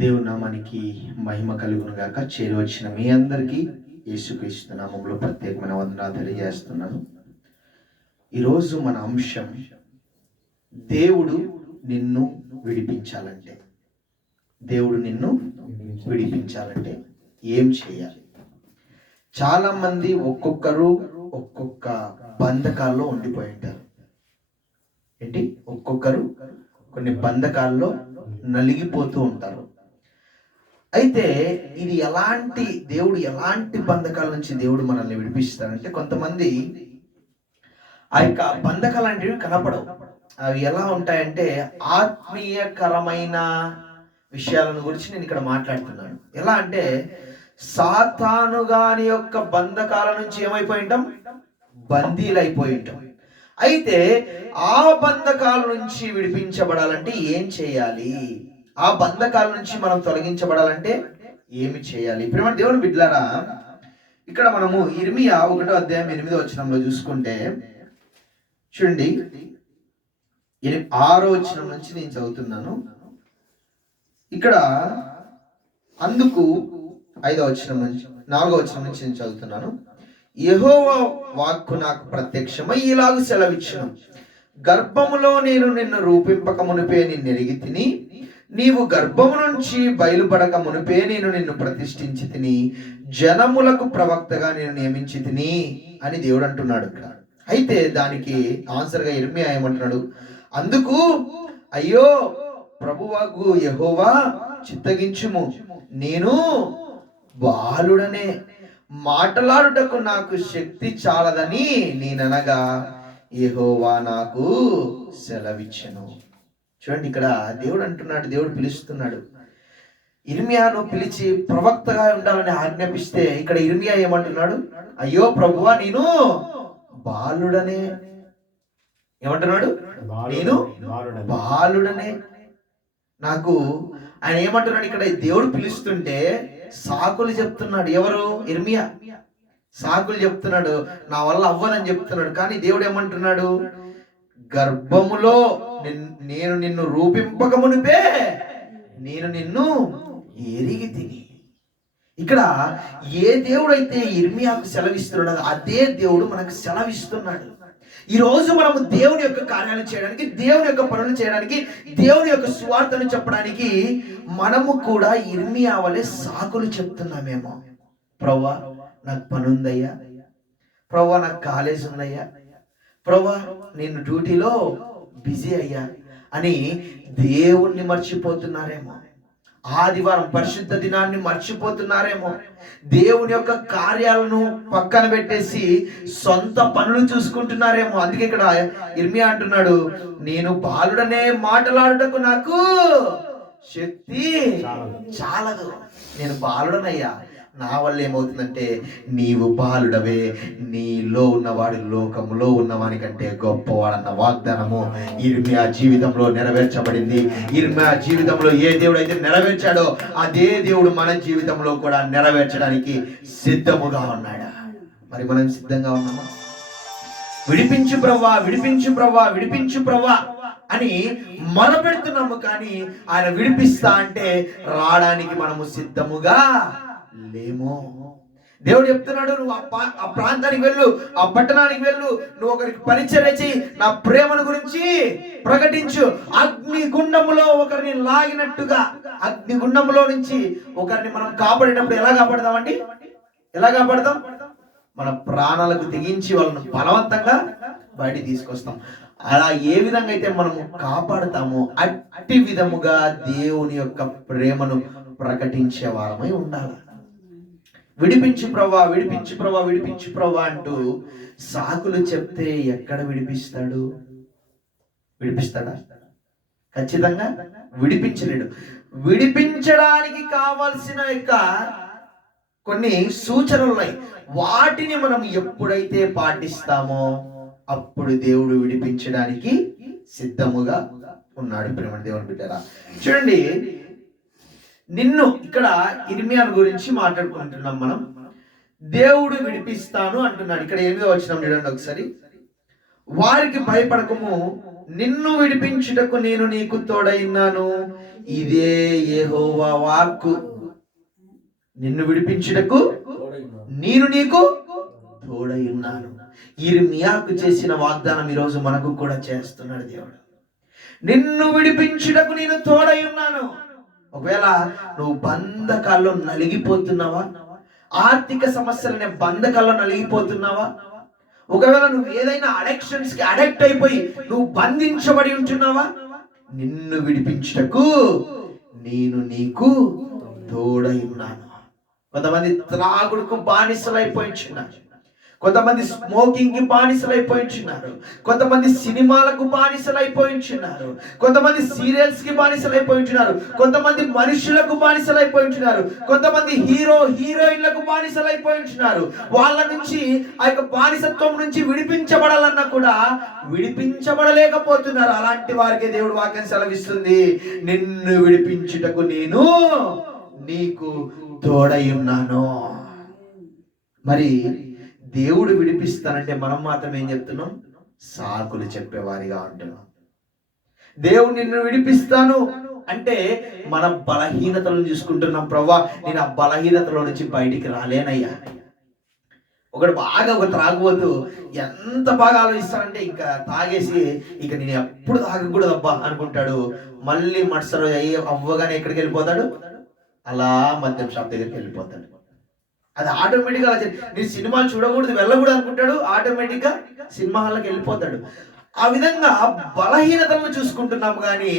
దేవుని నామానికి మహిమ కలుగును గాక. చేరి వచ్చిన మీ అందరికీ యేసుక్రీస్తు నామములో ప్రత్యేకమైన వందనాలు తెలియజేస్తున్నాను. ఈరోజు మన అంశం, దేవుడు నిన్ను విడిపించాలంటే, దేవుడు నిన్ను విడిపించాలంటే ఏం చేయాలి? చాలా మంది ఒక్కొక్కరు ఒక్కొక్క బంధకాల్లో ఉండిపోయి ఉంటారు. ఏంటి? ఒక్కొక్కరు కొన్ని బంధకాల్లో నలిగిపోతూ ఉంటారు. అయితే ఇది దేవుడు ఎలాంటి బంధకాల నుంచి దేవుడు మనల్ని విడిపిస్తారంటే, కొంతమంది ఆ యొక్క బంధకాలు అనేవి కనపడవు. అవి ఎలా ఉంటాయంటే ఆత్మీయకరమైన విషయాలను గురించి నేను ఇక్కడ మాట్లాడుతున్నాను. ఎలా అంటే సాతాను గాని యొక్క బంధకాల నుంచి ఏమైపోయి ఉంటాం? బందీలైపోయి ఉంటాం. అయితే ఆ బంధకాల నుంచి విడిపించబడాలంటే ఏం చేయాలి? ఆ బంధకాల నుంచి మనం తొలగించబడాలంటే ఏమి చేయాలి? ప్రియమైన దేవుని బిడ్డలారా, ఇక్కడ మనము ఇర్మియా 1వ అధ్యాయం 8వ వచనంలో చూసుకుంటే చూడండి, 6వ వచనం నుంచి నేను చదువుతున్నాను. ఇక్కడ అందుకు 5వ వచనం నుంచి 4వ వచనం నుంచి నేను చదువుతున్నాను. యెహోవా వాక్కు నాకు ప్రత్యక్షమై ఇలాగు సెలవిచ్చును, గర్భములో నేను నిన్ను రూపింపక మునిపే నిన్ను ఎరిగి తిని, నీవు గర్భము నుంచి బయలుపడక మునిపే నేను నిన్ను ప్రతిష్ఠించి తిని, జనములకు ప్రవక్తగా నేను నియమించి తిని అని దేవుడు అంటున్నాడు. అయితే దానికి ఆన్సర్గా ఇర్మియా ఏమంటున్నాడు? అందుకు అయ్యో ప్రభువాగు యెహోవా, చిత్తగించుము, నేను బాలుడనే, మాటలాడుటకు నాకు శక్తి చాలదని నేననగా యెహోవా నాకు సెలవిచ్చెను. చూడండి, ఇక్కడ దేవుడు అంటున్నాడు, దేవుడు పిలుస్తున్నాడు. ఇర్మియాను పిలిచి ప్రవక్తగా ఉండాలని ఆజ్ఞాపిస్తే ఇక్కడ ఇర్మియా ఏమంటున్నాడు? అయ్యో ప్రభువా, నేను బాలుడనే. ఏమంటున్నాడు? నేను బాలుడనే. నాకు ఆయన ఏమంటున్నాడు? ఇక్కడ దేవుడు పిలుస్తుంటే సాకులు చెప్తున్నాడు. ఎవరు? ఇర్మియా సాకులు చెప్తున్నాడు, నా వల్ల అవ్వదని చెప్తున్నాడు. కానీ దేవుడు ఏమంటున్నాడు? గర్భములో నేను నిన్ను రూపింపక మునిపే నేను నిన్ను ఎరిగి తిని. ఇక్కడ ఏ దేవుడు అయితే ఇర్మియాకు సెలవిస్తున్నాడో అదే దేవుడు మనకు సెలవిస్తున్నాడు. ఈరోజు మనము దేవుని యొక్క కార్యాలు చేయడానికి, దేవుని యొక్క పనులు చేయడానికి, దేవుని యొక్క సువార్తను చెప్పడానికి మనము కూడా ఇర్మియా వలె సాకులు చెప్తున్నామేమో. ప్రభువా నాకు పని ఉందయ్యా, ప్రభువా నాకు కాలేజ్ ఉందయ్యా, ప్రభువా నేను డ్యూటీలో బిజీ అయ్యా అని దేవుణ్ణి మర్చిపోతున్నారేమో. ఆదివారం పరిశుద్ధ దినాన్ని మర్చిపోతున్నారేమో. దేవుని యొక్క కార్యాలను పక్కన పెట్టేసి సొంత పనులు చూసుకుంటున్నారేమో. అందుకే ఇక్కడ ఇర్మియా అంటున్నాడు, నేను బాలుడనే, మాటలాడుటకు నాకు శక్తి చాలదు. నేను బాలుడనయ్యా, నా వల్ల ఏమవుతుందంటే నీవు బాలుడవే, నీలో ఉన్నవాడు లోకములో ఉన్నవాని కంటే గొప్పవాడన్న వాగ్దానము ఇర్మియా జీవితంలో నెరవేర్చబడింది. ఇర్మియా జీవితంలో ఏ దేవుడు అయితే నెరవేర్చాడో అదే దేవుడు మన జీవితంలో కూడా నెరవేర్చడానికి సిద్ధముగా ఉన్నాడు. మరి మనం సిద్ధంగా ఉన్నామా? విడిపించు ప్రభువా, విడిపించు ప్రభువా, విడిపించు ప్రభువా అని మొరపెడుతున్నాము. కానీ ఆయన విడిపిస్తా అంటే రావడానికి మనము సిద్ధముగా లేమో. దేవుడు చెప్తున్నాడు, నువ్వు ఆ ప్రాంతానికి వెళ్ళు, ఆ పట్టణానికి వెళ్ళు, నువ్వు ఒకరికి పరిచర్య చేయి, నా ప్రేమను గురించి ప్రకటించు. అగ్నిగుండములో ఒకరిని లాగినట్టుగా, అగ్నిగుండములో నుంచి ఒకరిని మనం కాపాడేటప్పుడు ఎలా కాపాడదామండి? ఎలా కాపాడదాం? మన ప్రాణాలకు తెగించి వాళ్ళను బలవంతంగా బయటికి తీసుకొస్తాం. అలా ఏ విధంగా అయితే మనము కాపాడుతామో అట్టి విధముగా దేవుని యొక్క ప్రేమను ప్రకటించే వారమై ఉండాలి. విడిపించు ప్రభువా, విడిపించు ప్రభువా, విడిపించు ప్రభువా అంటూ సాకులు చెప్తే ఎక్కడ విడిపిస్తాడు? విడిపిస్తాడా? ఖచ్చితంగా విడిపించలేడు. విడిపించడానికి కావాల్సిన యొక్క కొన్ని సూచనలు ఉన్నాయి. వాటిని మనం ఎప్పుడైతే పాటిస్తామో అప్పుడు దేవుడు విడిపించడానికి సిద్ధముగా ఉన్నాడు. ప్రియమైన దేవుని బిడ్డలారా, చూడండి, నిన్ను ఇక్కడ ఇర్మియా గురించి మాట్లాడుకుంటున్నాం మనం. దేవుడు విడిపిస్తాను అంటున్నాడు. ఇక్కడ 8వ వచనం చూడండి ఒకసారి. వారికి భయపడకము, నిన్ను విడిపించుటకు నేను నీకు తోడైన్నాను. ఇదే యెహోవా వాక్కు. నిన్ను విడిపించుటకు నేను నీకు తోడై ఉన్నాను. యిర్మీయాకు చేసిన వాగ్దానం ఈరోజు మనకు కూడా చేస్తున్నాడు దేవుడు. నిన్ను విడిపించుటకు నేను తోడై ఉన్నాను. ఒకవేళ నువ్వు బంధకాల్లో నలిగిపోతున్నావా, ఆర్థిక సమస్యలనే బంధకాల్లో నలిగిపోతున్నావా, ఒకవేళ నువ్వు ఏదైనా అడిక్షన్స్ కి అడిక్ట్ అయిపోయి నువ్వు బంధించబడి ఉంటున్నావా, నిన్ను విడిపించుటకు నేను నీకు తోడై ఉన్నాను. కొంతమంది త్రాగుడుకు బానిసలైపోయించున్నారు, కొంతమంది స్మోకింగ్ కి బానిసలైపోయించున్నారు, కొంతమంది సినిమాలకు బానిసలైపోయించున్నారు, కొంతమంది సీరియల్స్ కి బానిసలైపోయించున్నారు, కొంతమంది మనుషులకు బానిసలైపోయించున్నారు, కొంతమంది హీరోయిన్లకు బానిసలైపోయించున్నారు. వాళ్ళ నుంచి ఆ యొక్క బానిసత్వం నుంచి విడిపించబడాలన్నా కూడా విడిపించబడలేకపోతున్నారు. అలాంటి వారికి దేవుడు వాక్యం సెలవిస్తుంది, నిన్ను విడిపించుటకు నేను నీకు తోడై ఉన్నాను. మరి దేవుడు విడిపిస్తానంటే మనం మాత్రం ఏం చెప్తున్నాం? సాకులు చెప్పేవారిగా ఉంటున్నాం. దేవుడు నిన్ను విడిపిస్తాను అంటే మన బలహీనతలను చూసుకుంటున్నాం. ప్రవ్వా, నేను ఆ బలహీనతలో నుంచి బయటికి రాలేనయ్యా. ఒకడు బాగా ఒక త్రాగుబోతు ఎంత బాగా ఆలోచిస్తాడంటే ఇంకా తాగేసి ఇక నేను ఎప్పుడు తాగకూడదబ్బా అనుకుంటాడు. మళ్ళీ మరుసటి రోజు అవ్వగానే ఎక్కడికి వెళ్ళిపోతాడు? అలా మద్యం షాప్ దగ్గరికి వెళ్ళిపోతాడు. అది ఆటోమేటిక్గా నేను సినిమాలు చూడకూడదు, వెళ్ళకూడదు అనుకుంటాడు, ఆటోమేటిక్గా సినిమా హాల్లోకి వెళ్ళిపోతాడు. ఆ విధంగా బలహీనతలను చూసుకుంటున్నాము. కానీ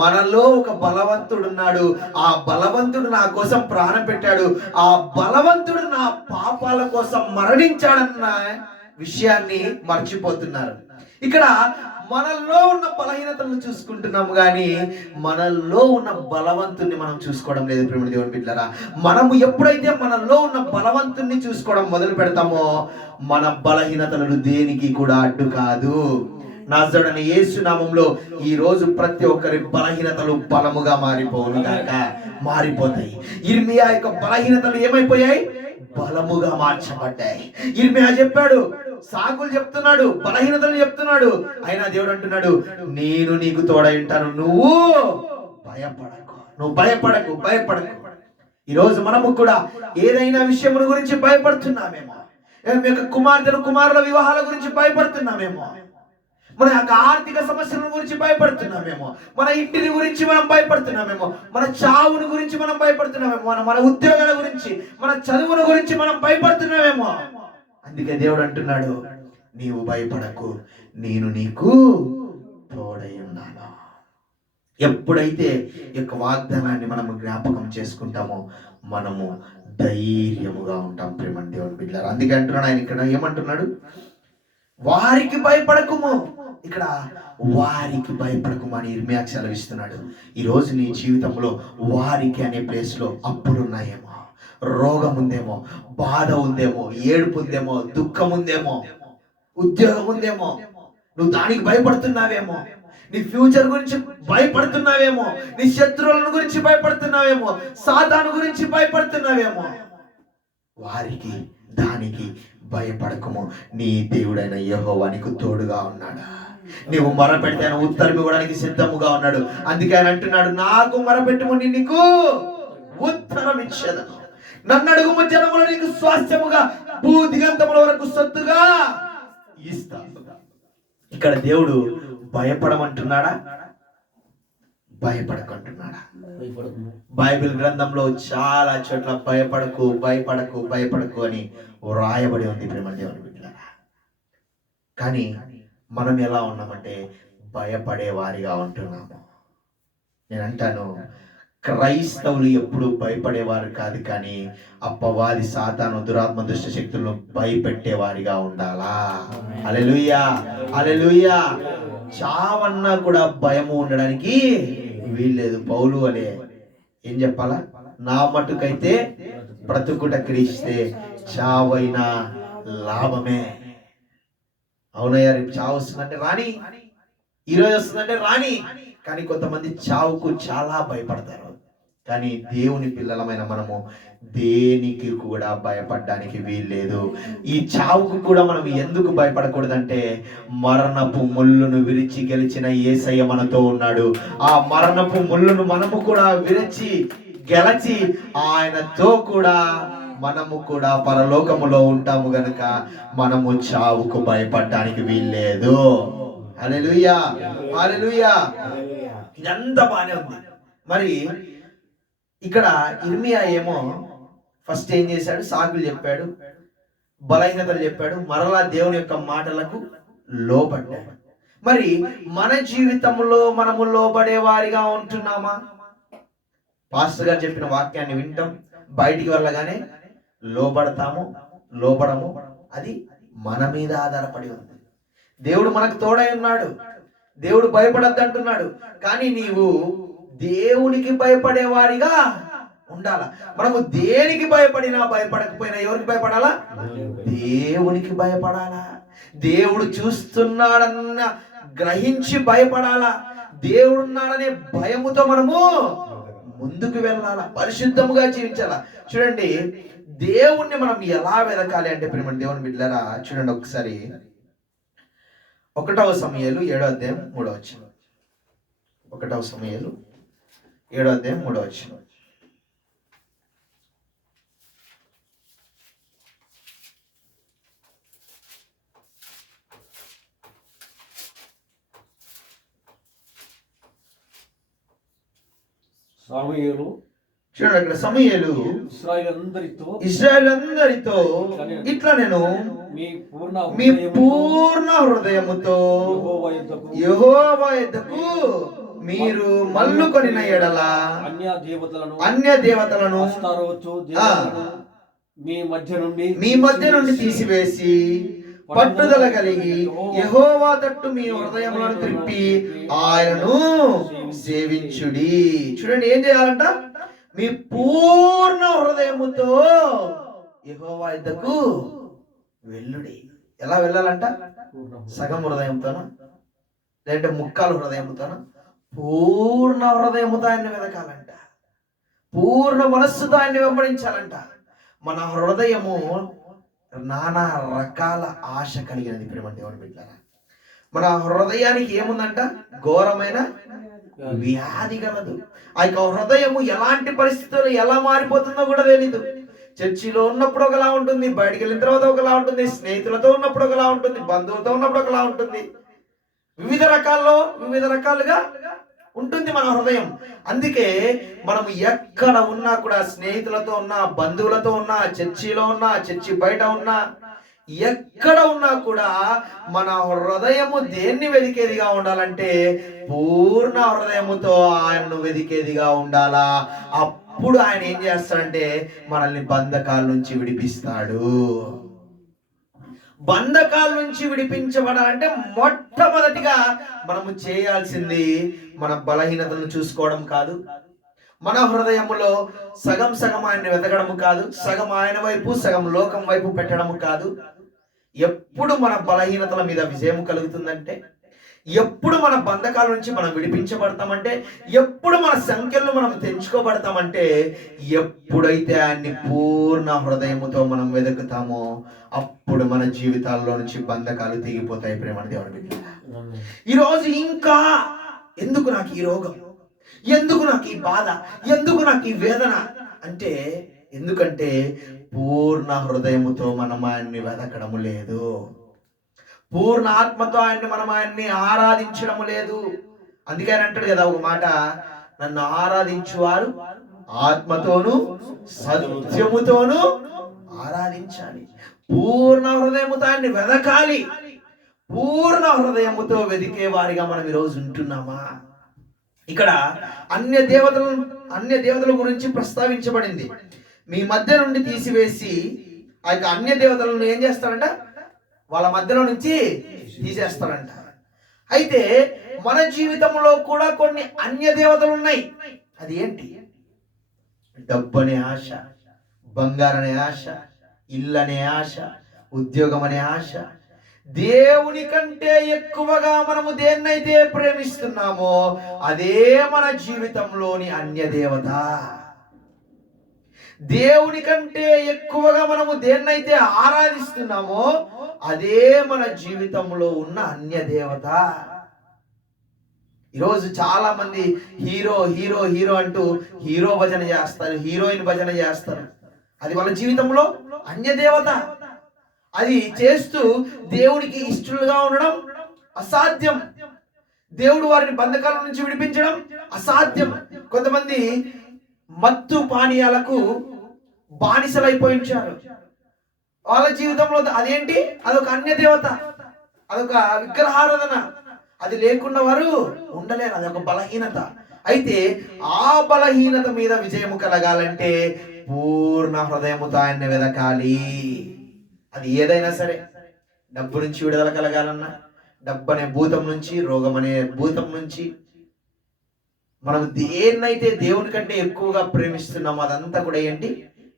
మనలో ఒక బలవంతుడు ఉన్నాడు. ఆ బలవంతుడు నా కోసం ప్రాణం పెట్టాడు. ఆ బలవంతుడు నా పాపాల కోసం మరణించాడన్న విషయాన్ని మర్చిపోతున్నారు. ఇక్కడ మనల్లో ఉన్న బలహీనతలను చూసుకుంటున్నాము, కానీ మనల్లో ఉన్న బలవంతుణ్ణి మనం చూసుకోవడం లేదు. ప్రేమ దేవుని బిడ్డలారా, మనము ఎప్పుడైతే మనల్లో ఉన్న బలవంతుణ్ణి చూసుకోవడం మొదలు పెడతామో మన బలహీనతలను దేనికి కూడా అడ్డు కాదు. నజరుడైన యేసు నామములో ఈ రోజు ప్రతి ఒక్కరి బలహీనతలు బలముగా మారిపోతాయి. యిర్మీయా యొక్క బలహీనతలు ఏమైపోయాయి? బలముగా మార్చబడ్డాయి. యిర్మీయా చెప్పాడు, సాకులు చెప్తున్నాడు, బలహీనతలు చెప్తున్నాడు, అయినా దేవుడు అంటున్నాడు, నేను నీకు తోడై ఉంటాను, నువ్వు భయపడకు. ఈరోజు మనము కూడా ఏదైనా విషయముల గురించి భయపడుతున్నామేమో, కుమారుల వివాహాల గురించి భయపడుతున్నామేమో, మన యొక్క ఆర్థిక సమస్యల గురించి భయపడుతున్నామేమో, మన ఇంటిని గురించి మనం భయపడుతున్నామేమో, మన చావుని గురించి మనం భయపడుతున్నామేమో, మన ఉద్యోగాల గురించి, మన చదువుల గురించి మనం భయపడుతున్నామేమో. అందుకే దేవుడు అంటున్నాడు, నీవు భయపడకు, నేను నీకు తోడై ఉన్నాను. ఎప్పుడైతే ఈ యొక్క వాగ్దానాన్ని మనము జ్ఞాపకం చేసుకుంటామో మనము ధైర్యముగా ఉంటాం. ప్రేమ దేవుని బిడ్డలారా, అందుకే అంటున్నాడు ఆయన. ఇక్కడ ఏమంటున్నాడు? వారికి భయపడకుము. ఇక్కడ వారికి భయపడకుము అని యిర్మీయాకు సెలవిస్తున్నాడు. ఈరోజు నీ జీవితంలో వారికి అనే ప్లేస్లో అప్పులు ఉన్నాయేమో, రోగం ఉందేమో, బాధ ఉందేమో, ఏడుపు ఉందేమో, దుఃఖం ఉందేమో, ఉద్యోగం ఉందేమో, నువ్వు దానికి భయపడుతున్నావేమో, నీ ఫ్యూచర్ గురించి భయపడుతున్నావేమో, నీ శత్రువుల గురించి భయపడుతున్నావేమో, సాతాను గురించి భయపడుతున్నావేమో. వారికి దానికి భయపడకము, నీ దేవుడైన యెహోవా నీకు తోడుగా ఉన్నాడు. నీవు మొరపెడితే ఆయన ఉత్తరం ఇవ్వడానికి సిద్ధముగా ఉన్నాడు. అందుకే ఆయన అంటున్నాడు, నాకు మొరపెట్టుము, నీకు ఉత్తరం ఇచ్చేదను, నన్ను అడుగుము, జనములు నీకు స్వాస్థ్యముగా భూదిగంతముల వరకు సొత్తుగా ఇస్తాను. ఇక్కడ దేవుడు భయపడమంటున్నాడా? భయపడకంటున్నాడా? బైబిల్ గ్రంథంలో చాలా చోట్ల భయపడకు అని వ్రాయబడి ఉంది. ప్రేమ దేవుని బిడ్డలారా, కానీ మనం ఎలా ఉన్నామంటే భయపడే వారిగా ఉంటున్నాము. నేను అంటాను, క్రైస్తవులు ఎప్పుడు భయపడేవారు కాదు, కానీ అపవాది సాతాను దురాత్మ దుష్ట శక్తులను భయపెట్టేవారిగా ఉండాలా. హల్లెలూయా, హల్లెలూయా. చావన్నా కూడా భయము ఉండడానికి వీల్లేదు. పౌలు అలే ఏం చెప్పాలా? నా మటుకైతే బ్రతుకుట క్రీస్తే, చావైనా లాభమే. అవునయ్యా, రేపు చావు వస్తుందంటే రాని, ఈరోజు వస్తుందంటే రాని. కానీ కొంతమంది చావుకు చాలా భయపడతారు. కానీ దేవుని పిల్లలమైన మనము దేనికి కూడా భయపడడానికి వీల్లేదు. ఈ చావుకు కూడా మనం ఎందుకు భయపడకూడదంటే, మరణపు ముళ్ళును విరిచి గెలిచిన యేసయ్య మనతో ఉన్నాడు. ఆ మరణపు ముళ్ళును మనము కూడా విరిచి గెలచి ఆయనతో కూడా మనము కూడా పరలోకములో ఉంటాము గనుక మనము చావుకు భయపడడానికి వీల్లేదు. హల్లెలూయా, హల్లెలూయా. ఇదంతా బానే ఉంది. మరి ఇక్కడ ఇర్మియా ఏమో ఫస్ట్ ఏం చేశాడు? సాకులు చెప్పాడు, బలహీనతలు చెప్పాడు, మరలా దేవుని యొక్క మాటలకు లోబడ్డాడు. మరి మన జీవితంలో మనము లోబడే వారిగా ఉంటున్నామా? పాస్టర్ గారు చెప్పిన వాక్యాన్ని వింటాం, బయటికి వెళ్ళగానే లోబడతాము లోబడము, అది మన మీద ఆధారపడి ఉంది. దేవుడు మనకు తోడై ఉన్నాడు, దేవుడు భయపడద్దు అంటున్నాడు. కానీ నీవు దేవునికి భయపడేవారిగా ఉండాల. మనము దేనికి భయపడినా భయపడకపోయినా ఎవరికి భయపడాలా? దేవునికి భయపడాలా. దేవుడు చూస్తున్నాడన్న గ్రహించి భయపడాలా. దేవుడున్నాడనే భయముతో మనము ముందుకు వెళ్ళాలా, పరిశుద్ధముగా జీవించాలా. చూడండి, దేవుణ్ణి మనం ఎలా వెదకాలి అంటే ప్రేమ దేవుని బిడ్డలారా, చూడండి ఒకసారి 1 సమూయేలు 7వ అధ్యాయం 3వ వచనం. 1 సమూయేలు 7వ అధ్యాయం 3వ వచనం. చూడండి, అక్కడ సమూయేలు ఇశ్రాయేలుందరితో ఇట్లా నేను మీ పూర్ణ హృదయముతో యెహోవా యొద్దకు మీరు మల్లుకొనిన ఎడల అన్య దేవతలను మీ మధ్య నుండి తీసివేసి పట్టుదల కలిగి యెహోవా తట్టు మీ హృదయములను త్రిప్పి ఆయనను సేవించుడి. చూడండి, ఏం చేయాలంట? మీ పూర్ణ హృదయముతో యెహోవా యొద్దకు వెళ్ళుడి. ఎలా వెళ్ళాలంట? సగం హృదయంతోనా, లేదంటే ముక్కాలు హృదయంతోనా? పూర్ణ హృదయముతో ఆయన్ని వెదకాలంట, పూర్ణ మనస్సుతో ఆయన్ని వెంబడించాలంట. మన హృదయము నానా రకాల ఆశ కలిగినది ప్రేమ దేవుని బిడ్డలారా. మన హృదయానికి ఏముందంట? ఘోరమైన వ్యాధి కలదు. ఆ యొక్క హృదయము ఎలాంటి పరిస్థితుల్లో ఎలా మారిపోతుందో కూడా తెలీదు. చర్చిలో ఉన్నప్పుడు ఒకలా ఉంటుంది, బయటికి వెళ్ళిన తర్వాత ఒకలా ఉంటుంది, స్నేహితులతో ఉన్నప్పుడు ఒకలా ఉంటుంది, బంధువులతో ఉన్నప్పుడు ఒకలా ఉంటుంది. వివిధ రకాలుగా ఉంటుంది మన హృదయం. అందుకే మనం ఎక్కడ ఉన్నా కూడా, స్నేహితులతో ఉన్నా, బంధువులతో ఉన్నా, చర్చిలో ఉన్నా, చర్చి బయట ఉన్నా, ఎక్కడ ఉన్నా కూడా మన హృదయము దేన్ని వెదికేదిగా ఉండాలంటే పూర్ణ హృదయముతో ఆయనను వెదికేదిగా ఉండాలా. అప్పుడు ఆయన ఏం చేస్తాడంటే మనల్ని బంధకాల నుంచి విడిపిస్తాడు. బంధకాల నుంచి విడిపించబడాలంటే మొట్టమొదటిగా మనము చేయాల్సింది మన బలహీనతలను చూసుకోవడం కాదు, మన హృదయములో సగం ఆయన్ని వెతకడము కాదు, సగం ఆయన వైపు సగం లోకం వైపు పెట్టడము కాదు. ఎప్పుడు మన బలహీనతల మీద విజయం కలుగుతుందంటే, ఎప్పుడు మన బంధకాల నుంచి మనం విడిపించబడతామంటే, ఎప్పుడు మన సంఖ్యలను మనం తెంచుకోబడతామంటే, ఎప్పుడైతే ఆయన్ని పూర్ణ హృదయముతో మనం వెతుకుతామో అప్పుడు మన జీవితాల్లో నుంచి బంధకాలు తెగిపోతాయి. ప్రేమ దేవుడి బిడ్డ, ఈరోజు ఇంకా ఎందుకు నాకు ఈ రోగం, ఎందుకు నాకు ఈ బాధ, ఎందుకు నాకు ఈ వేదన అంటే, ఎందుకంటే పూర్ణ హృదయముతో మనం ఆయన్ని వెతకడము లేదు, పూర్ణ ఆత్మతో ఆయన్ని ఆరాధించడము లేదు. అందుకే ఆయన అంటాడు కదా ఒక మాట, నన్ను ఆరాధించువారు ఆత్మతోను సత్యముతోను ఆరాధించాలి. పూర్ణ హృదయముతో ఆయన్ని వెదకాలి. పూర్ణ హృదయముతో వెదికే వారిగా మనం ఈరోజు ఉంటున్నామా? ఇక్కడ అన్య దేవతల గురించి ప్రస్తావించబడింది. మీ మధ్య నుండి తీసివేసి ఆ యొక్క అన్య దేవతలను ఏం చేస్తారంట? వాళ్ళ మధ్యలో నుంచి తీసేస్తారంట. అయితే మన జీవితంలో కూడా కొన్ని అన్య దేవతలు ఉన్నాయి. అది ఏంటి? డబ్బు అనే ఆశ, బంగారు అనే ఆశ, ఇల్లు అనే ఆశ, ఉద్యోగం అనే ఆశ, దేవుని కంటే ఎక్కువగా మనము దేన్నైతే ప్రేమిస్తున్నామో అదే మన జీవితంలోని అన్యదేవత. దేవుని కంటే ఎక్కువగా మనము దేన్నైతే ఆరాధిస్తున్నామో అదే మన జీవితంలో ఉన్న అన్యదేవత. ఈరోజు చాలా మంది హీరో హీరో హీరో అంటూ హీరో భజన చేస్తారు, హీరోయిన్ భజన చేస్తారు. అది వాళ్ళ జీవితంలో అన్యదేవత. అది చేస్తూ దేవుడికి ఇష్టలుగా ఉండడం అసాధ్యం. దేవుడు వారిని బంధకాల నుంచి విడిపించడం అసాధ్యం. కొంతమంది మత్తు పానీయాలకు బానిసలైపోయించారు. వాళ్ళ జీవితంలో అదేంటి? అదొక అన్యదేవత, అదొక విగ్రహారాధన. అది లేకుండా వారు ఉండలేరు. అదొక బలహీనత. అయితే ఆ బలహీనత మీద విజయము కలగాలంటే పూర్ణ హృదయముతో ఆయన్ని వెదకాలి. అది ఏదైనా సరే. డబ్బు నుంచి విడుదల కలగాలన్నా, డబ్బు అనే భూతం నుంచి, రోగం అనే భూతం నుంచి, మనం దేన్నైతే దేవుని కంటే ఎక్కువగా ప్రేమిస్తున్నామో అదంతా కూడా ఏంటి?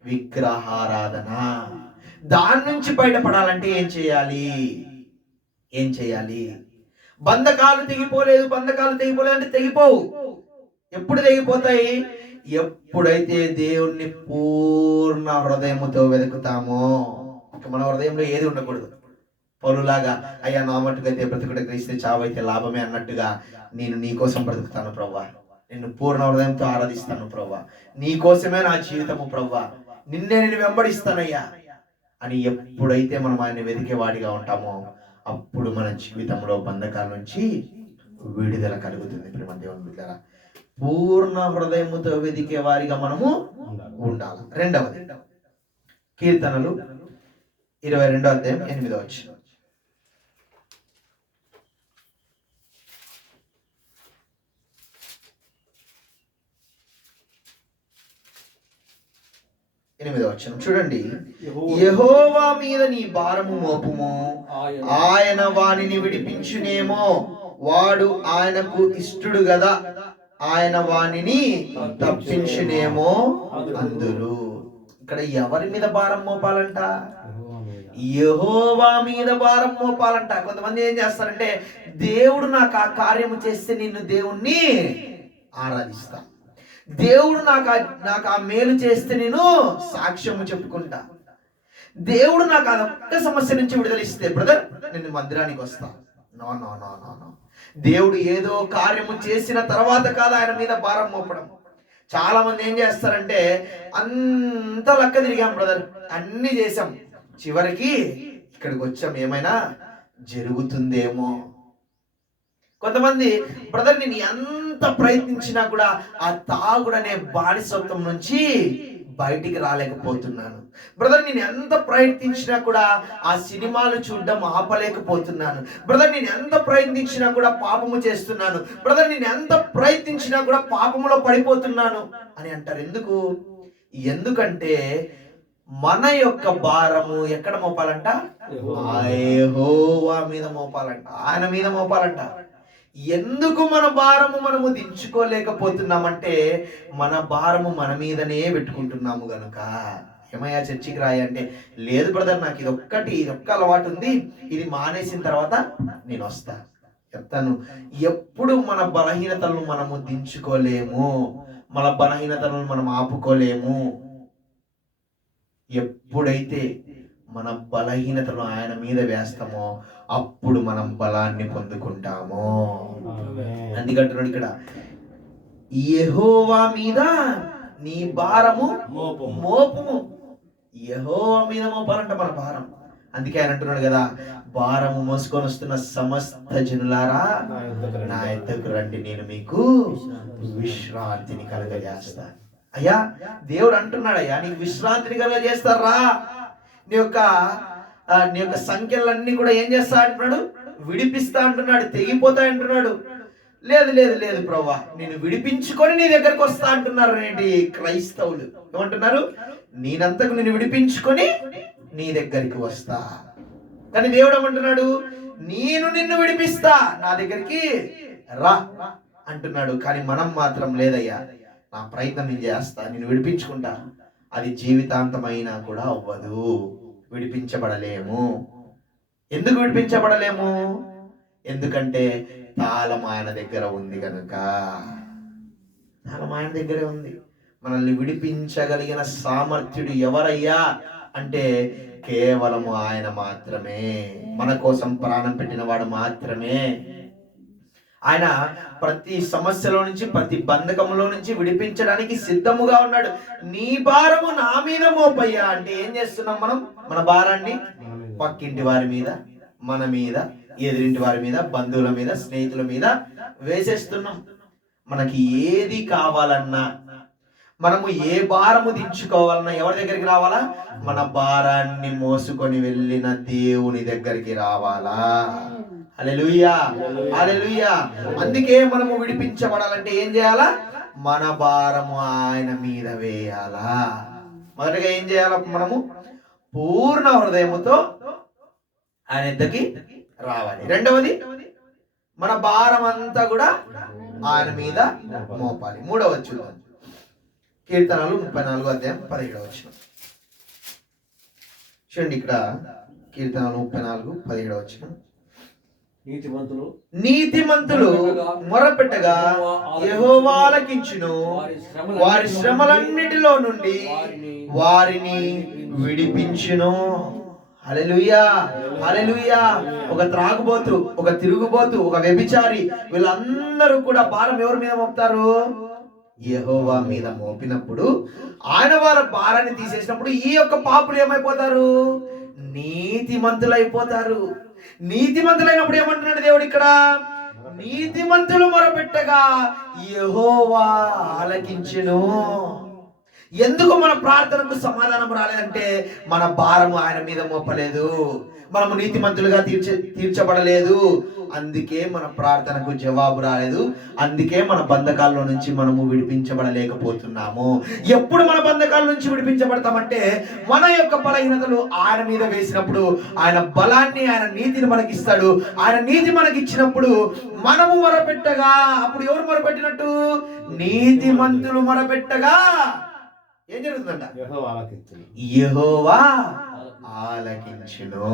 విగ్రహారాధన. దాని నుంచి బయటపడాలంటే ఏం చేయాలి? ఏం చేయాలి? బంధకాలు తెగిపోలేదు అంటే తెగిపోవు. ఎప్పుడు తెగిపోతాయి? ఎప్పుడైతే దేవుణ్ణి పూర్ణ హృదయముతో వెతుకుతామో. మన హృదయంలో ఏది ఉండకూడదు. పౌలులాగా అయ్యా నా మట్టుకైతే బ్రతుకుట క్రీస్తే చావైతే లాభమే అన్నట్టుగా నేను నీ కోసం బ్రతుకుతాను ప్రభువా, నిన్ను పూర్ణ హృదయంతో ఆరాధిస్తాను ప్రభువా, నీ కోసమే నా జీవితము ప్రభువా, నిన్నే నేను వెంబడిస్తానయ్యా అని ఎప్పుడైతే మనం ఆయన్ని వెతికేవాడిగా ఉంటామో అప్పుడు మన జీవితంలో బంధకాల నుంచి విడుదల కలుగుతుంది. ప్రేమ దేవుని బిడ్డలారా, పూర్ణ హృదయముతో వెతికే వారిగా మనము ఉండాలి. రెండవది కీర్తనలు 22వ అధ్యాయం 8వ వచనం. చూడండి. యెహోవా మీద నీ భారము మోపుము, ఆయన వానిని విడిపించునేమో, వాడు ఆయనకు ఇష్టడు గదా, ఆయన వానిని తప్పించునేమో అందురు. ఇక్కడ ఎవరి మీద భారం మోపాలంట? యెహోవా మీద భారం మోపాలంట. కొంతమంది ఏం చేస్తారంటే, దేవుడు నాకు ఆ కార్యము చేస్తే నిన్ను దేవుణ్ణి ఆరాధిస్తా, దేవుడు నాకు ఆ మేలు చేస్తే నేను సాక్ష్యము చెప్పుకుంటా, దేవుడు నాకు అదొక్క సమస్య నుంచి విడుదలిస్తే బ్రదర్ నేను మందిరానికి వస్తా. No no no no no. దేవుడు ఏదో కార్యము చేసిన తర్వాత కాదు ఆయన మీద భారం మోపడం. చాలా మంది ఏం చేస్తారంటే, అంత లక్క తిరిగాం బ్రదర్, అన్ని చేసాం, చివరికి ఇక్కడికి వచ్చాం, ఏమైనా జరుగుతుందేమో. కొంతమంది బ్రదర్ నేను ఎంత ప్రయత్నించినా కూడా ఆ తాగుడనే బానిసత్వం నుంచి బయటికి రాలేకపోతున్నాను బ్రదర్, నేను ఎంత ప్రయత్నించినా కూడా ఆ సినిమాలు చూడడం ఆపలేకపోతున్నాను బ్రదర్, నేను ఎంత ప్రయత్నించినా కూడా పాపము చేస్తున్నాను బ్రదర్, నేను ఎంత ప్రయత్నించినా కూడా పాపములో పడిపోతున్నాను అని అంటారు. ఎందుకంటే మన యొక్క భారము ఎక్కడ మోపాలంట? యెహోవా మీద మోపాలంట, ఆయన మీద మోపాలంట. ఎందుకు మన భారము మనము దించుకోలేకపోతున్నామంటే మన భారము మన మీదనే పెట్టుకుంటున్నాము గనుక. ఏమయ్యా చర్చికి రాయి అంటే, లేదు బ్రదర్ నాకు ఇదొక్క అలవాటు ఉంది, ఇది మానేసిన తర్వాత నేను వస్తా చెప్తాను. ఎప్పుడు మన బలహీనతలను మనము దించుకోలేము, మన బలహీనతలను మనం ఆపుకోలేము. ఎప్పుడైతే మన బలహీనతను ఆయన మీద వేస్తామో అప్పుడు మనం బలాన్ని పొందుకుంటాము. అందుకంటున్నాడు ఇక్కడ, యెహోవా మీద నీ భారము మోపుము. యెహోవా మీద మోపాలంట మన భారం. అందుకే ఆయన అంటున్నాడు కదా, భారము మోసుకొని వస్తున్న సమస్త జనులారా నా యొద్దకు రండి, నేను మీకు విశ్రాంతిని కలుగజేస్తా. అయ్యా దేవుడు అంటున్నాడు, అయ్యా నీకు విశ్రాంతిని కలుగజేస్తారా, నీ యొక్క సంఖ్యలన్నీ కూడా ఏం చేస్తా అంటున్నాడు? విడిపిస్తా అంటున్నాడు, తెగిపోతాయి అంటున్నాడు. లేదు లేదు లేదు ప్రభువా, నేను విడిపించుకొని నీ దగ్గరకు వస్తా అంటున్నారు. ఏంటి క్రైస్తవులు ఏమంటున్నారు? నేనంతకు నేను విడిపించుకొని నీ దగ్గరికి వస్తా. కానీ దేవుడు ఏమంటున్నాడు? నేను నిన్ను విడిపిస్తా, నా దగ్గరికి రా అంటున్నాడు. కానీ మనం మాత్రం లేదయ్యా, నా ప్రయత్నం నేను చేస్తా, నేను విడిపించుకుంటా. అది జీవితాంతమైనా కూడా అవ్వదు, విడిపించబడలేము. ఎందుకు విడిపించబడలేము? ఎందుకంటే తాళం ఆయన దగ్గర ఉంది కనుక. తాళం ఆయన దగ్గరే ఉంది. మనల్ని విడిపించగలిగిన సామర్థ్యుడు ఎవరయ్యా అంటే కేవలము ఆయన మాత్రమే. మన కోసం ప్రాణం పెట్టిన వాడు మాత్రమే. ఆయన ప్రతి సమస్యలో నుంచి, ప్రతి బంధకంలో నుంచి విడిపించడానికి సిద్ధముగా ఉన్నాడు. నీ భారము నా మీద మోపయ్యా అంటే ఏం చేస్తున్నాం మనం? మన భారాన్ని పక్కింటి వారి మీద, మన మీద, ఎదురింటి వారి మీద, బంధువుల మీద, స్నేహితుల మీద వేసేస్తున్నాం. మనకి ఏది కావాలన్నా, మనము ఏ భారము దించుకోవాలన్నా ఎవరి దగ్గరికి రావాలా? మన భారాన్ని మోసుకొని వెళ్ళిన దేవుని దగ్గరికి రావాలా. హల్లెలూయా, హల్లెలూయా. అందుకే మనము విడిపించబడాలంటే ఏం చేయాలా? మన భారము ఆయన మీద వేయాలా. మొదటగా ఏం చేయాలా? మనము పూర్ణ హృదయముతో ఆయన దగ్గరికి రావాలి. రెండవది, మన భారం అంతా కూడా ఆయన మీద మోపాలి. మూడవది చూద్దాం, కీర్తనలు 34 అధ్యాయం 17వ వచనం చూడండి. ఇక్కడ కీర్తనలు 34 17వ వచనం. నీతిమంతులు మొరపెట్టగా యెహోవా ఆలకించును, వారి శ్రమలన్నిటిలో నుండి వారిని విడిపించును. హల్లెలూయా, హల్లెలూయా. ఒక త్రాగుబోతు, ఒక తిరుగుబోతు, ఒక వ్యభిచారి, వీళ్ళందరూ కూడా భారం ఎవరి మీద మోపుతారు? యెహోవా మీద మోపినప్పుడు, ఆయన వారి భారాన్ని తీసేసినప్పుడు ఈ యొక్క పాపులు ఏమైపోతారు? నీతిమంతులు అయిపోతారు. నీతిమంతులైనప్పుడు ఏమంటున్నాడు దేవుడు ఇక్కడ? నీతిమంతులు మొరపెట్టగా యెహోవా ఆలకించెను. ఎందుకు మన ప్రార్థనకు సమాధానం రాలేదంటే మన భారము ఆయన మీద మోపలేదు, మనము నీతిమంతులుగా తీర్చబడలేదు. అందుకే మన ప్రార్థనకు జవాబు రాలేదు. అందుకే మన బంధకాల్లో నుంచి మనము విడిపించబడలేకపోతున్నాము. ఎప్పుడు మన బంధకాల నుంచి విడిపించబడతామంటే మన యొక్క బలహీనతలు ఆయన మీద వేసినప్పుడు ఆయన బలాన్ని, ఆయన నీతిని మనకిస్తాడు. ఆయన నీతి మనకిచ్చినప్పుడు మనము మొరపెట్టగా, అప్పుడు ఎవరు మొరపెట్టినట్టు? నీతిమంతులు మొరపెట్టగా ఏం జరుగుతుందంట? యెహోవా ఆలకించును.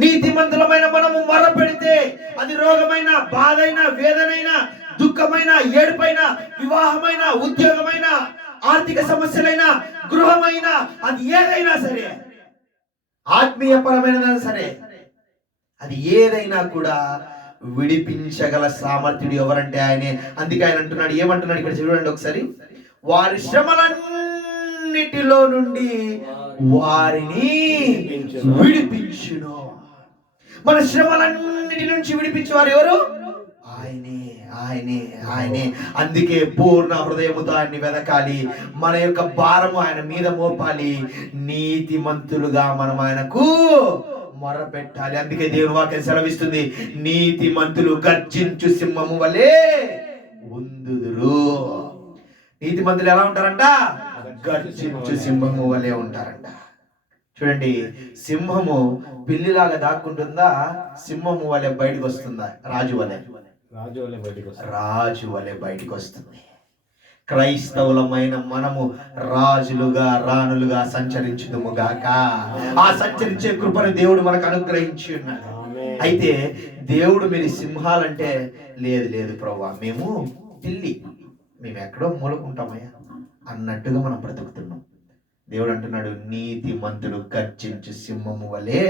నీతిమంతులమైన మనము మొరపెడితే, అది రోగమైన, బాధైన, వేదనైన, దుఃఖమైన, ఏడుపైన, వివాహమైన, ఉద్యోగమైన, ఆర్థిక సమస్యలైన, గృహమైన, అది ఏదైనా సరే, ఆత్మీయపరమైనదైనా సరే, అది ఏదైనా కూడా విడిపించగల సామర్థ్యుడు ఎవరంటే ఆయనే. అందుకే ఆయన అంటున్నాడు, ఏమంటున్నాడు ఇక్కడ చూడండి ఒకసారి. వారి శ్రమలన్నిటిలో నుండి వారిని విడిపించును. మన శ్రమలన్నిటి నుంచి విడిపించేవారు ఎవరు? ఆయనే, ఆయనే, ఆయనే. అందుకే పూర్ణ హృదయముతో ఆయన్ని వెదకాలి. మన యొక్క భారము ఆయన మీద మోపాలి. నీతిమంతులుగా మనం ఆయనకు మొరపెట్టాలి. అందుకే దేవుని వాక్యం సెలవిస్తుంది, నీతిమంతులు గర్జించు సింహము వలె ఉందుదురు. నీతిమంతులు ఎలా ఉంటారంట? గర్జించు సింహము వలె ఉంటారంట. చూడండి, సింహము పిల్లిలాగా దాక్కుంటుందా? సింహము వలె బయటకు వస్తుందా? రాజు వలె బయటకు వస్తుంది. క్రైస్తవులమైన మనము రాజులుగా, రాణులుగా సంచరించుదుము గాక. ఆ సంచరించే కృపను దేవుడు మనకు అనుగ్రహించి ఉన్నాడు. అయితే దేవుడు మీరు సింహాలంటే, లేదు లేదు ప్రభువా, మేము పిల్లి, మేము ఎక్కడో మూలకుంటామయ్యా అన్నట్టుగా మనం బ్రతుకుతున్నాం. దేవుడు అంటున్నాడు, నీతిమంతుడు గర్జించు సింహము వలె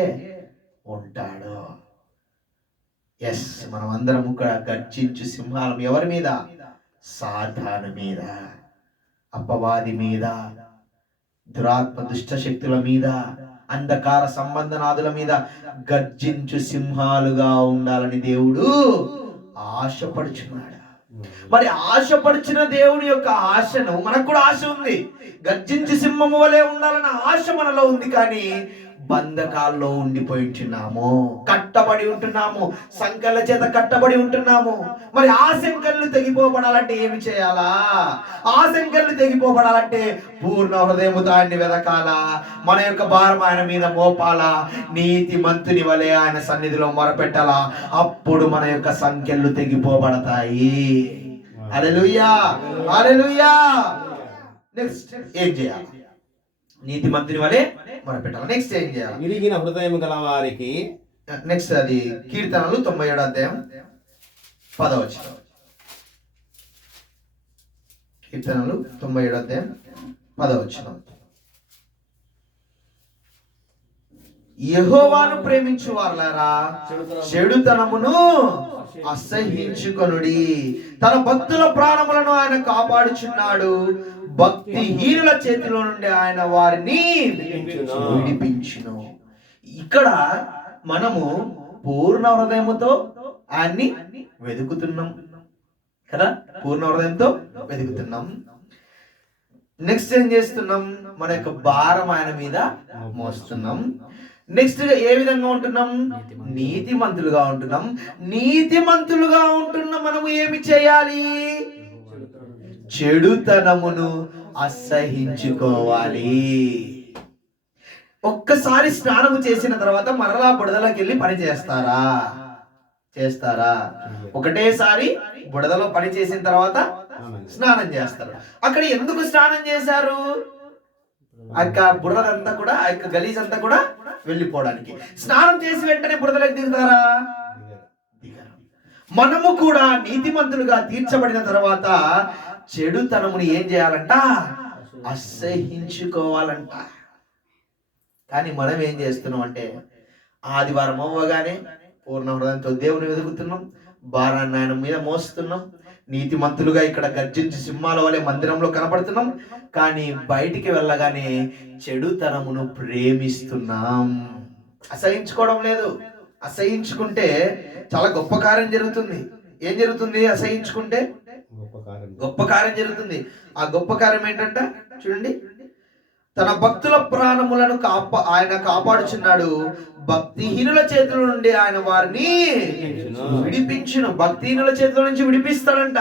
ఉంటాడు. ఎస్, మనం అందరం కూడా గర్జించు సింహాలం. ఎవరి మీద? సాతాను మీద, అపవాది మీద, దురాత్మ దుష్ట శక్తుల మీద, అంధకార సంబంధనాదుల మీద గర్జించు సింహాలుగా ఉండాలని దేవుడు ఆశపడుచున్నాడు. మరి ఆశపడిచిన దేవుని యొక్క ఆశను, మనకు కూడా ఆశ ఉంది, గర్జించి సింహము వలె ఉండాలన్న ఆశ మనలో ఉంది. కానీ బంధకాల్లో ఉండిపోయి ఉంటున్నాము, కట్టబడి ఉంటున్నాము, సంకెళ్ళ చేత కట్టబడి ఉంటున్నాము. మరి ఆ సంకెళ్ళు తెగిపోబడాలంటే ఏమి చేయాలా? ఆ సంకెళ్ళు తెగిపోబడాలంటే పూర్ణ హృదయముతో ఆయన్ని వెదకాలా, మన యొక్క భారం ఆయన మీద మోపాలా, నీతి మంతుని వలె ఆయన సన్నిధిలో మొరపెట్టాలా. అప్పుడు మన యొక్క సంకెళ్ళు తెగిపోబడతాయి. హల్లెలూయా, హల్లెలూయా. నెక్స్ట్ ఏం చేయాలి? నీతి మంతుని వలె మొరపెట్టాలి. నెక్స్ట్ ఏం చేయాలి? విరిగిన హృదయం గల వారికి. నెక్స్ట్ అది కీర్తనలు 97వ అధ్యాయం 10వ వచనం. కీర్తనలు 97వ అధ్యాయం 10వ వచనం. యెహోవాను ప్రేమించు వారలారా చెడుతనమును అసహ్యించుకొనుడి. తన భక్తుల ప్రాణములను ఆయన కాపాడుచున్నాడు. భక్తిహీనుల చేతిలో నుండి ఆయన వారిని విడిపించును. ఇక్కడ మనము పూర్ణ హృదయముతో ఆయన్ని వెతుకుతున్నాం కదా, పూర్ణ హృదయంతో వెతుకుతున్నాం. నెక్స్ట్ ఏం చేస్తున్నాం? మన యొక్క భారం ఆయన మీద మోస్తున్నాం. నెక్స్ట్ ఏ విధంగా ఉంటున్నాం? నీతిమంతులుగా ఉంటున్నాం. నీతిమంతులుగా ఉంటున్న మనము ఏమి చేయాలి? చెడుతనమును అసహించుకోవాలి. ఒక్కసారి స్నానము చేసిన తర్వాత మరలా బుడదలోకి వెళ్ళి పని చేస్తారా? చేస్తారా? ఒకటేసారి బుడదలో పని చేసిన తర్వాత స్నానం చేస్తారు. అక్కడ ఎందుకు స్నానం చేశారు? ఆ యొక్క బురదంతా కూడా, ఆ యొక్క గలీజ్ అంతా కూడా వెళ్ళిపోవడానికి. స్నానం చేసి వెంటనే బురదలోకి దిగుతారా? దిగరు. మనము కూడా నీతిమంతులుగా తీర్చబడిన తర్వాత చెడుతనముని ఏం చేయాలంట? అసహించుకోవాలంట. కానీ మనం ఏం చేస్తున్నాం అంటే, ఆదివారం అవ్వగానే పూర్ణ హృదయంతో దేవుని వెతుకుతున్నాం, భారాన్ని ఆయన మీద మోస్తున్నాం, నీతిమంతులుగా ఇక్కడ గర్జించి సింహాల వలె మందిరంలో కనపడుతున్నాం. కానీ బయటికి వెళ్ళగానే చెడుతనమును ప్రేమిస్తున్నాం. అసహించుకోవడం లేదు. అసహించుకుంటే చాలా గొప్ప కార్యం జరుగుతుంది. ఏం జరుగుతుంది? అసహించుకుంటే గొప్ప కార్యం జరుగుతుంది. ఆ గొప్ప కార్యం ఏంటంట చూడండి. తన భక్తుల ప్రాణములను ఆయన కాపాడుచున్నాడు. భక్తిహీనుల చేతుల నుండి ఆయన వారిని విడిపించును. భక్తిహీనుల చేతుల నుంచి విడిపిస్తాడంట.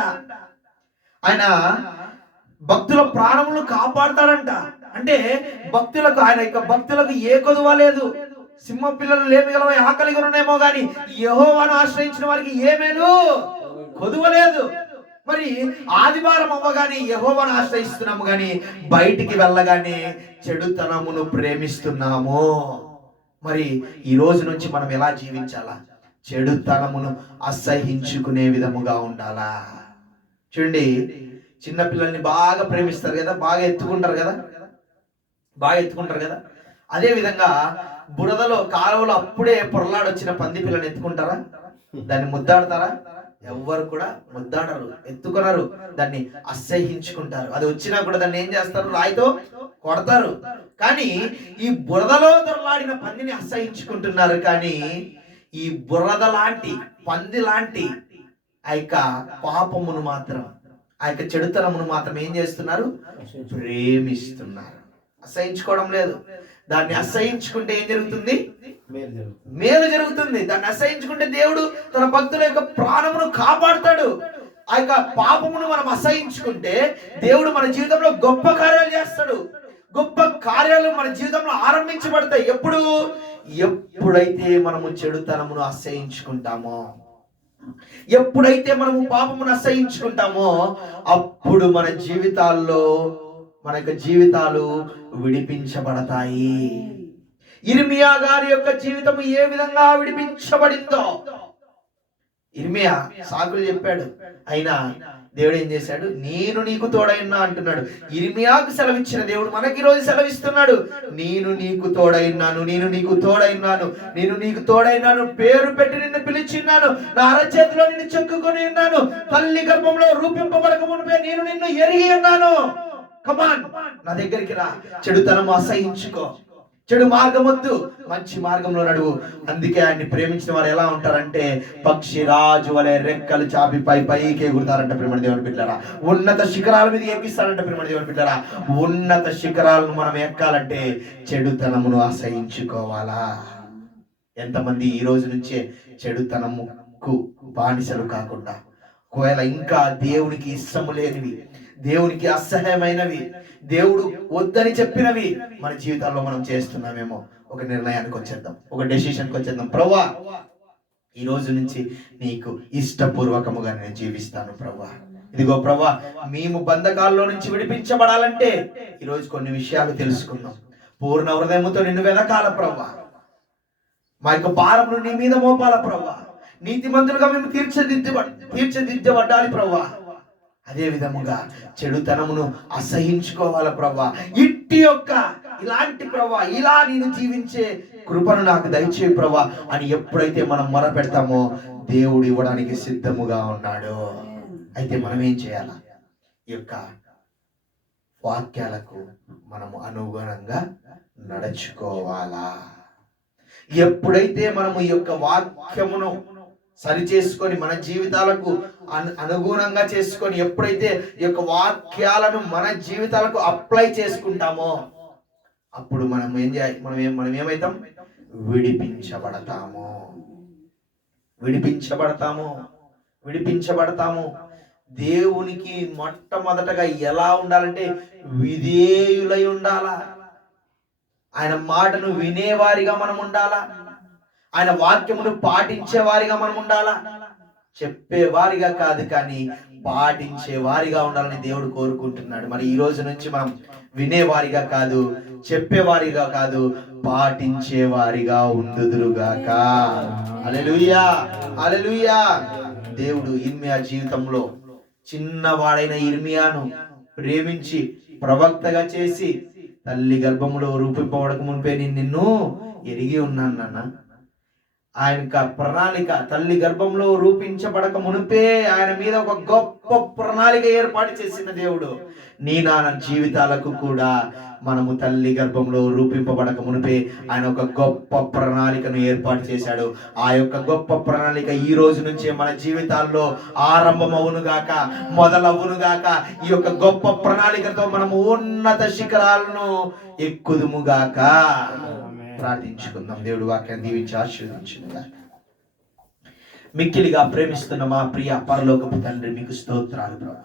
ఆయన భక్తుల ప్రాణములను కాపాడతాడంట. అంటే భక్తులకు, ఆయన యొక్క భక్తులకు ఏ కొదువ లేదు. సింహ పిల్లలు లేమిగలవై ఆకలిగా ఉన్నాయేమో గాని యెహోవాను ఆశ్రయించిన వారికి ఏమేను కొదువ లేదు. మరి ఆదివారం అవ్వగానే యెహోవాను ఆశ్రయిస్తున్నాము, కానీ బయటికి వెళ్ళగానే చెడుతనమును ప్రేమిస్తున్నాము. మరి ఈ రోజు నుంచి మనం ఎలా జీవించాలా? చెడుతనమును అసహించుకునే విధముగా ఉండాలా. చూడండి, చిన్నపిల్లల్ని బాగా ప్రేమిస్తారు కదా, బాగా ఎత్తుకుంటారు కదా. అదే విధంగా బురదలో, కాలువలో అప్పుడే పొరలాడొచ్చిన పంది పిల్లని ఎత్తుకుంటారా? దాన్ని ముద్దాడతారా? ఎవ్వరు కూడా ముద్దాడరు, ఎత్తుకున్నారు. దాన్ని అసహ్యించుకుంటారు. అది వచ్చినా కూడా దాన్ని ఏం చేస్తారు? రాయితో కొడతారు. కానీ ఈ బురదలో దొరలాడిన పందిని అసహ్యించుకుంటున్నారు. కానీ ఈ బురద లాంటి, పంది లాంటి ఆ యొక్క పాపమును మాత్రం, ఆ యొక్క చెడుతనమును మాత్రం ఏం చేస్తున్నారు? ప్రేమిస్తున్నారు. అసహించుకోవడం లేదు. దాన్ని అసహించుకుంటే ఏం జరుగుతుంది? మేలు జరుగుతుంది. దాన్ని అసహించుకుంటే దేవుడు తన భక్తుల యొక్క ప్రాణమును కాపాడుతాడు. ఆ యొక్క పాపమును మనం అసహించుకుంటే దేవుడు మన జీవితంలో గొప్ప కార్యాలు చేస్తాడు. గొప్ప కార్యాలు మన జీవితంలో ఆరంభించబడతాయి. ఎప్పుడైతే మనము చెడుతనమును అసహించుకుంటామో, ఎప్పుడైతే మనము పాపమును అసహించుకుంటామో, అప్పుడు మన జీవితాల్లో, మన యొక్క జీవితాలు విడిపించబడతాయి. ఇర్మియా గారి యొక్క జీవితం ఏ విధంగా విడిపించబడిందో, ఇర్మియా సాకులు చెప్పాడు. అయినా దేవుడు ఏం చేశాడు? నేను నీకు తోడైనా అంటున్నాడు. ఇర్మియాకు సెలవిచ్చిన దేవుడు మనకి రోజు సెలవిస్తున్నాడు. నేను నీకు తోడైనాను, నేను నీకు తోడైనాను, నేను నీకు తోడైనాను, పేరు పెట్టి నిన్ను పిలిచిన్నాను, నా అరచేతిలో నిన్ను చెక్కుకొని ఉన్నాను, తల్లి గర్భంలో రూపింపబడక మునిపే నేను నిన్ను ఎరిగి ఉన్నాను. కమాన్, నా దగ్గరికి రా. చెడుతనం అసహించుకో, చెడు మార్గం వద్దు, మంచి మార్గంలో నడువు. అందుకే ఆయన్ని ప్రేమించిన వారు ఎలా ఉంటారంటే పక్షి రాజు వలె రెక్కలు చాపి పైకి ఎగురుతారంట. ప్రేమ దేవుని బిడ్డలారా, ఉన్నత శిఖరాల మీద ఎక్కిస్తారంట. ప్రేమ దేవుని బిడ్డలారా, ఉన్నత శిఖరాలను మనం ఎక్కాలంటే చెడుతనమును అసహించుకోవాలా. ఎంతమంది ఈ రోజు నుంచే చెడుతనముకు బానిసలు కాకుండా, ఒకవేళ ఇంకా దేవునికి ఇష్టము లేనివి, దేవునికి అసహ్యమైనవి, దేవుడు వద్దని చెప్పినవి మన జీవితాల్లో మనం చేస్తున్నామేమో, ఒక నిర్ణయానికి వచ్చేద్దాం, ఒక డెసిషన్కి వచ్చేద్దాం. ప్రభువా, ఈ రోజు నుంచి నీకు ఇష్టపూర్వకముగా నేను జీవిస్తాను ప్రభువా. ఇదిగో ప్రభువా, మేము బంధకాల్లో నుంచి విడిపించబడాలంటే ఈరోజు కొన్ని విషయాలు తెలుసుకున్నాం. పూర్ణ హృదయముతో నిన్ను వెదకాల ప్రభువా. మా యొక్క భారమును నీ మీద మోపాల ప్రభువా. నీతిమంతులుగా మేము తీర్చిదిద్దబడాలి ప్రభువా. అదే విధముగా చెడుతనమును అసహించుకోవాలి ప్రభువా. ఇలాంటి ప్రభువా, ఇలా నేను జీవించే కృపను నాకు దయచేయి ప్రభువా అని ఎప్పుడైతే మనం మొరపెడతామో దేవుడు ఇవ్వడానికి సిద్ధముగా ఉన్నాడు. అయితే మనం ఏం చేయాలా? ఈ యొక్క వాక్యాలకు మనము అనుగుణంగా నడుచుకోవాలా. ఎప్పుడైతే మనము ఈ యొక్క వాక్యమును సరి చేసుకొని మన జీవితాలకు అనుగుణంగా చేసుకొని ఎప్పుడైతే ఈ యొక్క వాక్యాలను మన జీవితాలకు అప్లై చేసుకుంటామో అప్పుడు మనం ఏమవుతాం? విడిపించబడతాము. దేవునికి మొట్టమొదటగా ఎలా ఉండాలంటే విధేయులై ఉండాలా. ఆయన మాటను వినేవారిగా మనం ఉండాలా. ఆయన వాక్యమును పాటించే వారిగా మనం ఉండాలా. చెప్పేవారిగా కాదు, కానీ పాటించే వారిగా ఉండాలని దేవుడు కోరుకుంటున్నాడు. మరి ఈ రోజు నుంచి మనం వినేవారిగా కాదు, చెప్పేవారిగా కాదు, పాటించే వారిగా ఉండుదురుగాక. హల్లెలూయా, హల్లెలూయా. దేవుడు ఇర్మియా జీవితంలో చిన్నవాడైన ఇర్మియాను ప్రేమించి ప్రవక్తగా చేసి తల్లి గర్భములో రూపింపబడక మునిపే నిన్ను ఎరిగి ఉన్నాను నాన్న. ఆయన ప్రణాళిక తల్లి గర్భంలో రూపించబడక మునిపే ఆయన మీద ఒక గొప్ప ప్రణాళిక ఏర్పాటు చేసిన దేవుడు. నీ నాన్న జీవితాలకు కూడా మనము తల్లి గర్భంలో రూపింపబడక మునిపే ఆయన ఒక గొప్ప ప్రణాళికను ఏర్పాటు చేశాడు. ఆ యొక్క గొప్ప ప్రణాళిక ఈ రోజు నుంచే మన జీవితాల్లో ఆరంభమవునుగాక, మొదలవునుగాక. ఈ యొక్క గొప్ప ప్రణాళికతో మనము ఉన్నత శిఖరాలను ఎక్కుదుముగాక. ప్రార్థించుకుందాం. దేవుడు వాక్యాన్ని దీవించి ఆశీర్వదించునుగా. మిక్కిలిగా ప్రేమిస్తున్న మా ప్రియ పరలోకపు తండ్రి, మీకు స్తోత్రాలు ప్రభువా.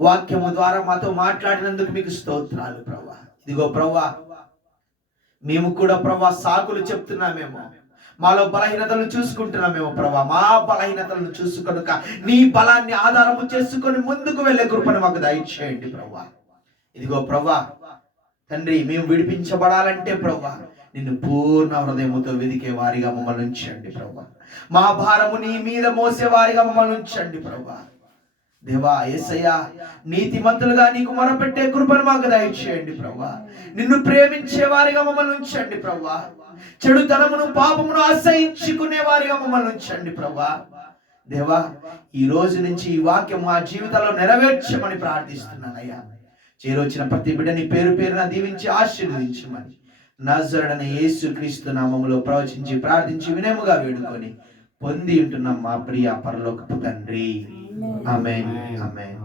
వాక్యము ద్వారా మాతో మాట్లాడినందుకు మీకు స్తోత్రాలు ప్రభువా. ఇదిగో ప్రభువా, మేము కూడా ప్రభువా సాకులు చెప్తున్నామేమో, మాలో బలహీనతలు చూసుకుంటున్నామేమో ప్రభువా. మా బలహీనతలను చూసుకొనుక నీ బలాన్ని ఆధారము చేసుకొని ముందుకు వెళ్ళే కృపను మాకు దయచేయండి ప్రభువా. ఇదిగో ప్రభువా తండ్రి, మేము విడిపించబడాలంటే ప్రభువా నిన్ను పూర్ణ హృదయముతో వెదికే వారిగా మమ్మల్ని ఉంచండి ప్రభువా. మా భారము నీ మీద మోసే వారిగా మమ్మల్ని ఉంచండి ప్రభువా. దేవా యేసయ్యా, నీతిమంతులుగా నీకు మొరపెట్టే కృపను మాకు దయచేయండి ప్రభువా. నిన్ను ప్రేమించే వారిగా మమ్మల్ని ఉంచండి ప్రభువా. చెడుతనమును పాపమును అసహించుకునే వారిగా మమ్మల్ని ఉంచండి ప్రభువా. దేవా, ఈ రోజు నుంచి ఈ వాక్యం మా జీవితాల్లో నెరవేర్చమని ప్రార్థిస్తున్నానయ్యా. చేరొచ్చిన ప్రతి బిడ్డని పేరు పేరున దీవించి ఆశీర్వదించమని నజరేయుడైన యేసుక్రీస్తు నామములో ప్రవచించి ప్రార్థించి వినయముగా వేడుకొని పొంది ఉంటున్నాం మా ప్రియ పరలోకపు తండ్రి. ఆమేన్, ఆమేన్.